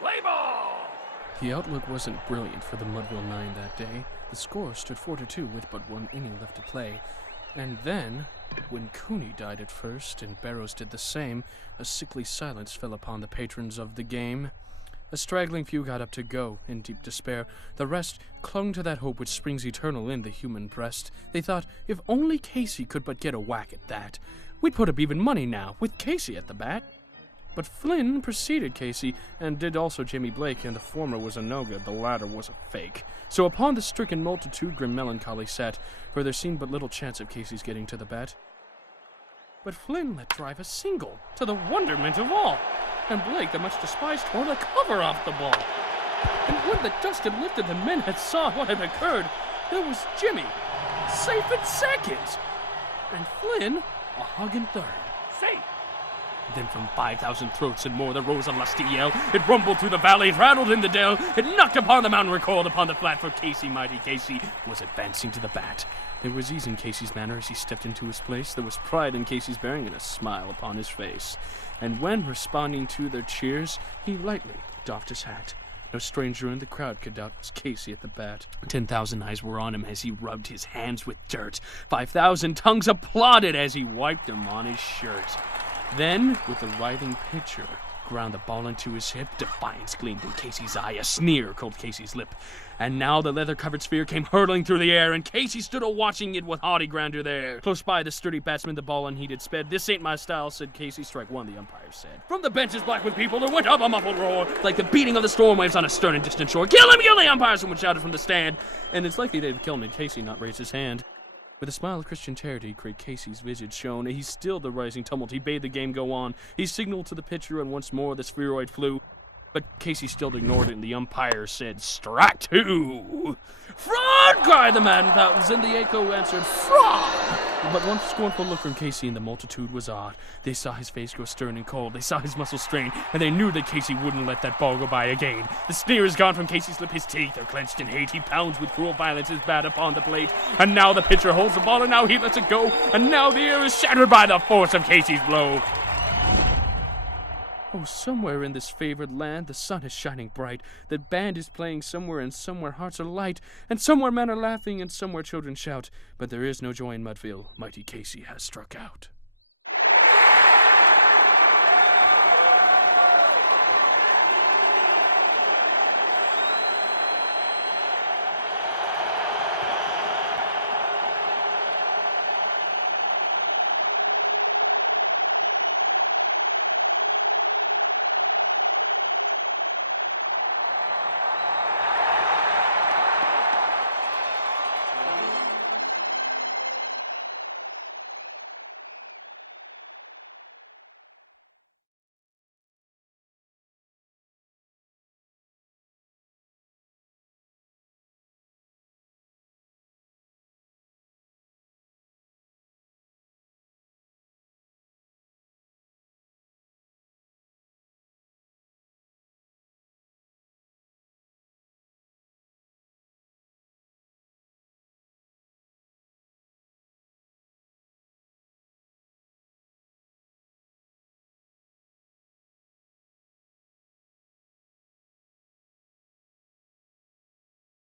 Play ball! The outlook wasn't brilliant for the Mudville Nine that day. The score stood 4-2 with but one inning left to play. And then, when Cooney died at first and Barrows did the same, a sickly silence fell upon the patrons of the game. A straggling few got up to go, in deep despair. The rest clung to that hope which springs eternal in the human breast. They thought, if only Casey could but get a whack at that, we'd put up even money now, with Casey at the bat. But Flynn preceded Casey, and did also Jimmy Blake, and the former was a no-good, the latter was a fake. So upon the stricken multitude grim melancholy sat, for there seemed but little chance of Casey's getting to the bat. But Flynn let drive a single, to the wonderment of all, and Blake, the much despised, tore the cover off the ball. And when the dust had lifted, the men had saw what had occurred. There was Jimmy, safe in seconds, and Flynn, a hugging third. Safe! Then from 5,000 throats and more there rose a lusty yell. It rumbled through the valley, it rattled in the dell. It knocked upon the mountain, recoiled upon the flat, for Casey, mighty Casey, was advancing to the bat. There was ease in Casey's manner as he stepped into his place. There was pride in Casey's bearing and a smile upon his face. And when, responding to their cheers, he lightly doffed his hat, no stranger in the crowd could doubt it was Casey at the bat. 10,000 eyes were on him as he rubbed his hands with dirt. 5,000 tongues applauded as he wiped them on his shirt. Then, with the writhing pitcher, ground the ball into his hip. Defiance gleamed in Casey's eye, a sneer curled Casey's lip. And now the leather-covered sphere came hurtling through the air, and Casey stood a-watching it with haughty grandeur there. Close by the sturdy batsman the ball unheeded sped. "This ain't my style," said Casey. "Strike one," the umpire said. From the benches black with people there went up a muffled roar, like the beating of the storm waves on a stern and distant shore. "Kill him, the umpire!" someone shouted from the stand. And it's likely they'd kill him, Casey not raise his hand. With a smile of Christian charity, great Casey's visage shone. He stilled the rising tumult. He bade the game go on. He signaled to the pitcher, and once more the spheroid flew. But Casey still ignored it, and the umpire said, "Strike two!" "Fraud!" cried the man buttons, and the echo answered, "Fraud!" But one scornful look from Casey and the multitude was odd. They saw his face grow stern and cold. They saw his muscles strain, and they knew that Casey wouldn't let that ball go by again. The sneer is gone from Casey's lip. His teeth are clenched in hate. He pounds with cruel violence his bat upon the plate. And now the pitcher holds the ball, and now he lets it go. And now the air is shattered by the force of Casey's blow. Oh, somewhere in this favored land the sun is shining bright. The band is playing somewhere, and somewhere hearts are light. And somewhere men are laughing, and somewhere children shout. But there is no joy in Mudville. Mighty Casey has struck out.